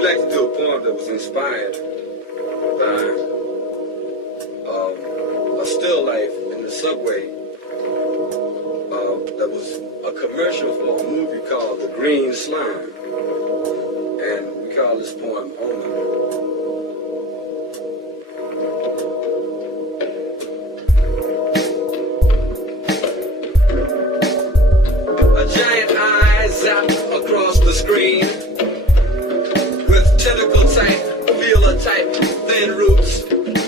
We like to do a poem that was inspired by a still life in the subway that was a commercial for a movie called The Green Slime. And we call this poem Omen. Giant eyes zap across the screen with tentacle type, feeler type, thin roots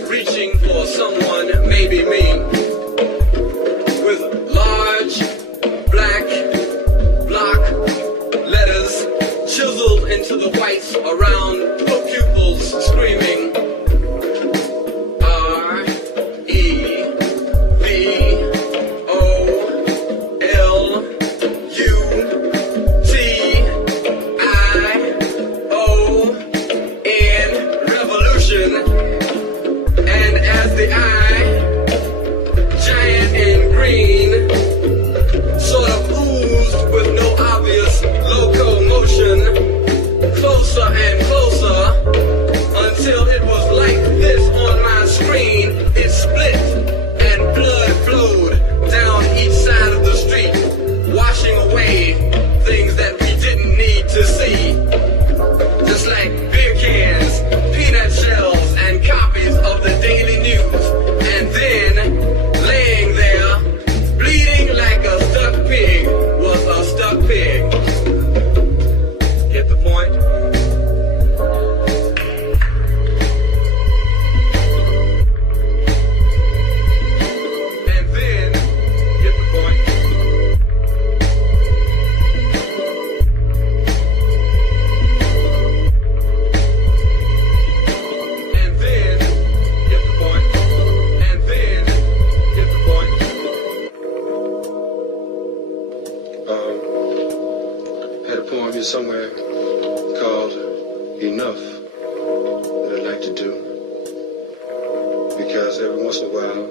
reaching for someone, maybe me, with large black block letters chiseled into the whites around the pupils, screaming somewhere called Enough that I'd like to do, because every once in a while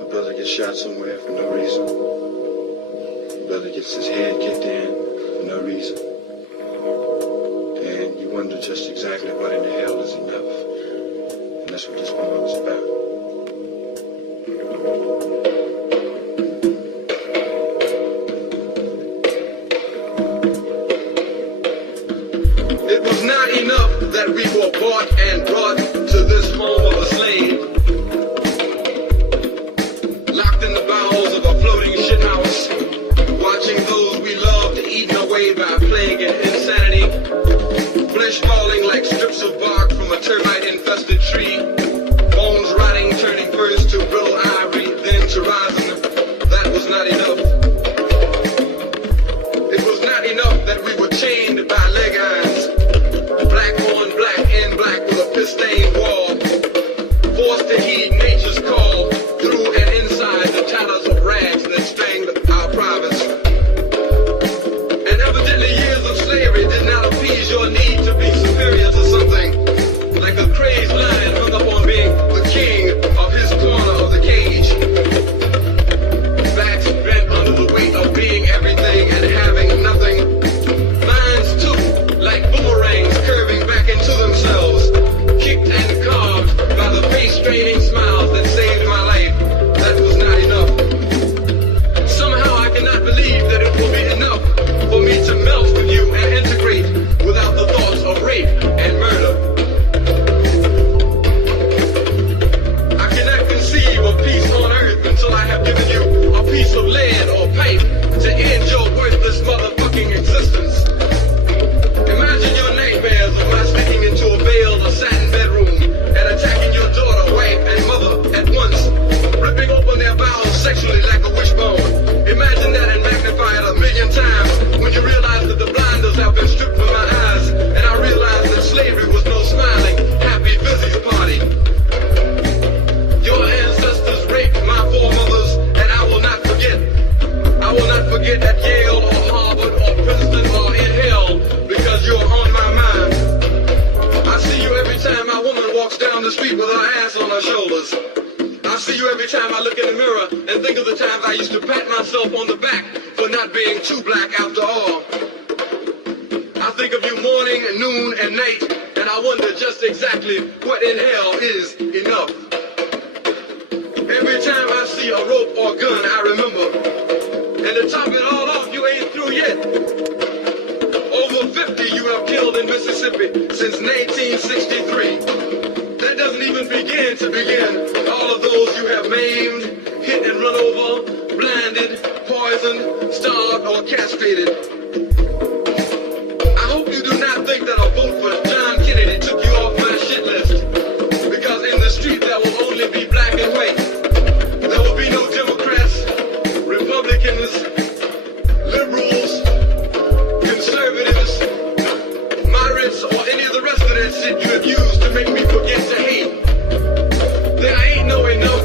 a brother gets shot somewhere for no reason. A brother gets his head kicked in for no reason, and you wonder just exactly what in the hell is enough. And that's what this poem is about. That we were bought and brought to this home of a slave, locked in the bowels of a floating shithouse, watching those we loved eaten away by plague and insanity, flesh falling like strips of bark from a termite-infested tree, bones rotting, turning first to brittle ivory, then to rosin. That was not enough. It was not enough that we were chained by leg irons, black on black in black with a piss-stained wall, forced to heed nature's call through and inside the tatters of rags that stained our privates. And evidently years of slavery did not appease your need to be superior to something, like a crazed lion hung up on being the king of his corner of the cage, backs bent under the weight of being everything and having nothing. Minds too, like boomerangs curving back into themselves, kicked and carved by the face-straining smiles that saved my life. That was not enough. Somehow I cannot believe that it will be enough for me to melt with you and integrate without the thoughts of rape and murder. I cannot conceive of peace on earth until I have given you a piece of lead or pipe to end your worthless motherfucking existence. Imagine your nightmares of my sneaking into a veiled or satin bedroom and attacking your daughter, wife, and mother at once, ripping open their bowels sexually like a wishbone. Imagine that and magnify it 1,000,000 times when you realize that the blinders have been stripped from my eyes, and I realize that slavery was no smiling, happy visits party. Your ancestors raped my foremothers, and I will not forget. I will not forget at Yale or Harvard or Princeton or in hell, because you're on my mind. I see you every time my woman walks down the street with her ass on her shoulders. I see you every time I look in the mirror and think of the times I used to pat myself on the back for not being too black after all. I think of you morning and night, and I wonder just exactly what in hell is enough. Every time I see a rope or gun, I remember. And to top it all off, you ain't through yet. Over 50 you have killed in Mississippi since 1963. That doesn't even begin to begin all of those you have maimed, hit and run over, blinded, poisoned, starved, or castrated. I hope you do not think that a vote for John Kennedy took you off my shit list. Because in the street there will only be black and white. There will be no Democrats, Republicans, liberals, conservatives, moderates, or any of the rest of that shit you have used to make me forget to hate. There ain't no enough.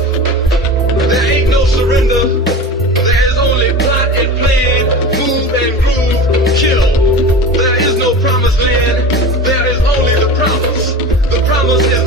There ain't no surrender. There is only plot and plan, move and groove, kill. There is no promised land. There is only the promise. The promise is